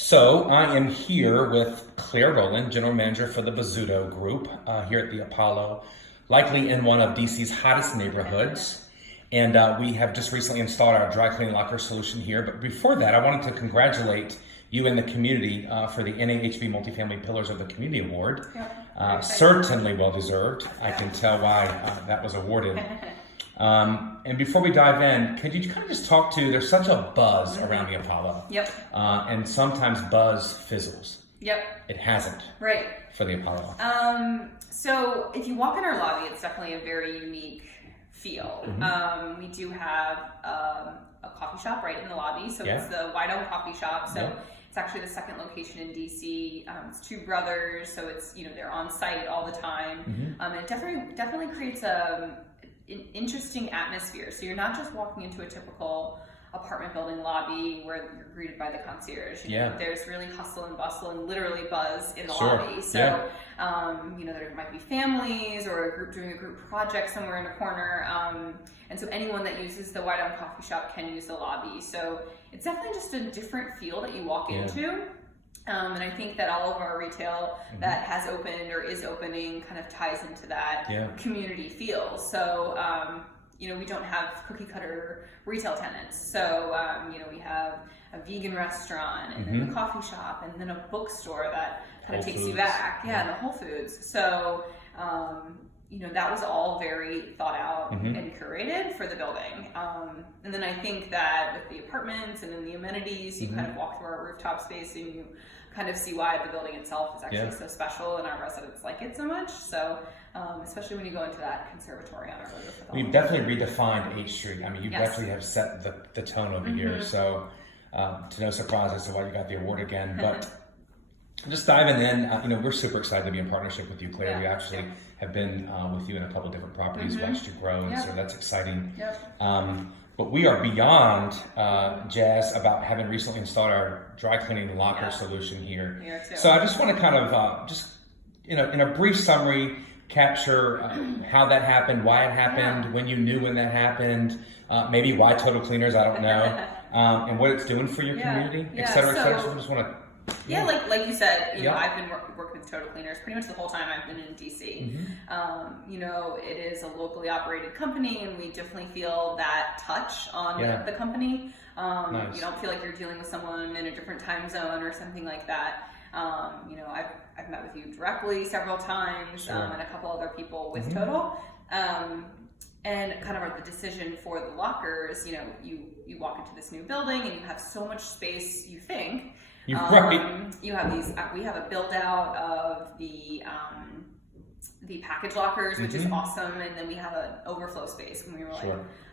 So I am here with Claire Rowland, General Manager for the Bizzuto Group here at the Apollo, likely in one of DC's hottest neighborhoods. And we have just recently installed our dry cleaning locker solution here. But before that, I wanted to congratulate you and the community for the NAHB Multifamily Pillars of the Community Award. Certainly well deserved. I can tell why that was awarded. And before we dive in, could you kind of just talk to, there's such a buzz around the Apollo. Yep. And sometimes buzz fizzles. Yep. It hasn't. Right. For the Apollo. So if you walk in our lobby, it's definitely a very unique feel. We do have a coffee shop right in the lobby. So it's the White Oak Coffee Shop. So it's actually the second location in DC. It's two brothers. So it's, they're on site all the time. And it definitely creates an interesting atmosphere. So you're not just walking into a typical apartment building lobby where you're greeted by the concierge. There's really hustle and bustle and literally buzz in the lobby. So, there might be families or a group doing a group project somewhere in a corner. And so anyone that uses the White Oak Coffee Shop can use the lobby. So it's definitely just a different feel that you walk into. And I think that all of our retail that has opened or is opening kind of ties into that community feel. So, we don't have cookie cutter retail tenants. So, we have a vegan restaurant and then a coffee shop and then a bookstore that kind of takes you back. And the Whole Foods. So, that was all very thought out and curated for the building. And then I think that with the apartments and then the amenities, you kind of walk through our rooftop space and you kind of see why the building itself is actually so special and our residents like it so much. So, especially when you go into that conservatory on our roof. We've definitely redefined 8th Street. I mean, you definitely have set the tone over here. So, to no surprise as to why you got the award again. But just diving in, we're super excited to be in partnership with you, Claire. We actually have been with you in a couple different properties, watched you grow, and so that's exciting. But we are beyond jazz about having recently installed our dry cleaning locker solution here. So I just want to kind of in a brief summary, capture how that happened, why it happened, when you knew when that happened, maybe why Total Cleaners, I don't know, and what it's doing for your community, et cetera, et cetera. So I just want to like you said, I've been working with Total Cleaners pretty much the whole time I've been in DC. It is a locally operated company, and we definitely feel that touch on the company. You don't feel like you're dealing with someone in a different time zone or something like that. I've met with you directly several times, and a couple other people with Total. And kind of the decision for the lockers, you walk into this new building and you have so much space, you think. You have these. We have a build out of the package lockers, which is awesome, and then we have an overflow space. And we were like,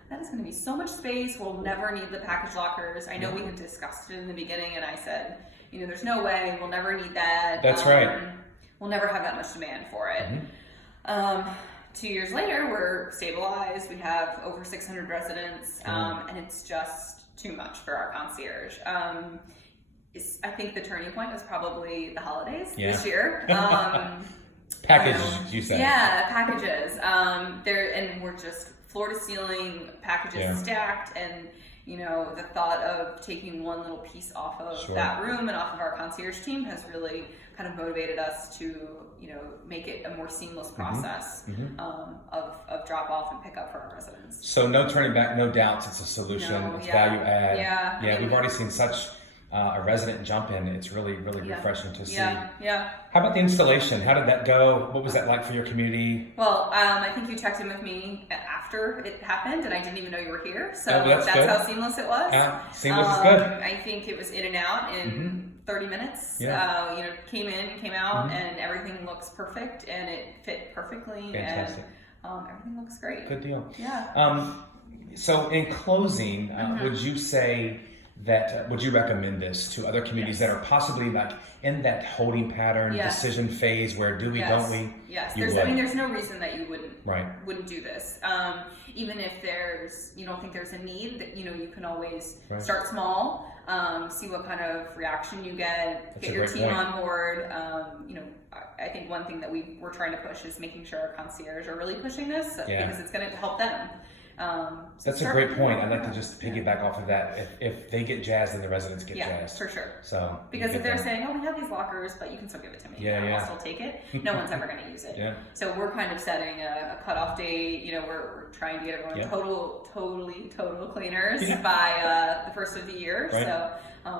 that is going to be so much space. We'll never need the package lockers. I know we had discussed it in the beginning, and I said, there's no way we'll never need that. That's right. We'll never have that much demand for it. 2 years later, we're stabilized. We have over 600 residents, and it's just too much for our concierge. I think the turning point was probably the holidays this year. Packages, you said. Yeah, packages. And we're just floor to ceiling packages stacked, and the thought of taking one little piece off of that room and off of our concierge team has really kind of motivated us to make it a more seamless process of drop off and pick up for our residents. So no turning back, no doubts. It's a solution. It's value add. We've already seen such a resident jump in. It's really refreshing to see. How about the installation? How did that go? What was that like for your community? Well, I think you checked in with me after it happened, and I didn't even know you were here. So that's how seamless it was. Seamless is good. I think it was in and out in 30 minutes. Came in, came out, and everything looks perfect, and it fit perfectly. Fantastic. And everything looks great. Good deal. So in closing, would you say that would you recommend this to other communities that are possibly like in that holding pattern decision phase where do we don't we? There's no reason that you wouldn't do this. Even if you don't think there's a need, that you can always start small, see what kind of reaction you get your team on board. I think one thing that we're trying to push is making sure our concierge are really pushing this because it's going to help them. That's a great point. I'd like to just piggyback off of that. If they get jazzed, then the residents get jazzed. For sure. So because if they're saying, "Oh, we have these lockers, but you can still give it to me," I'll still take it. No one's ever going to use it. So we're kind of setting a cutoff date. You know, we're trying to get everyone total cleaners by the first of the year. Right. So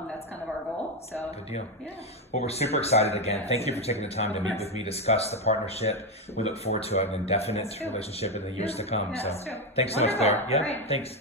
that's kind of our goal. So good deal. Yeah. Well, we're super excited again. Thank you for taking the time to meet with me, discuss the partnership. We look forward to an indefinite relationship in the years to come. So thanks so much, Claire. Yeah. Thanks.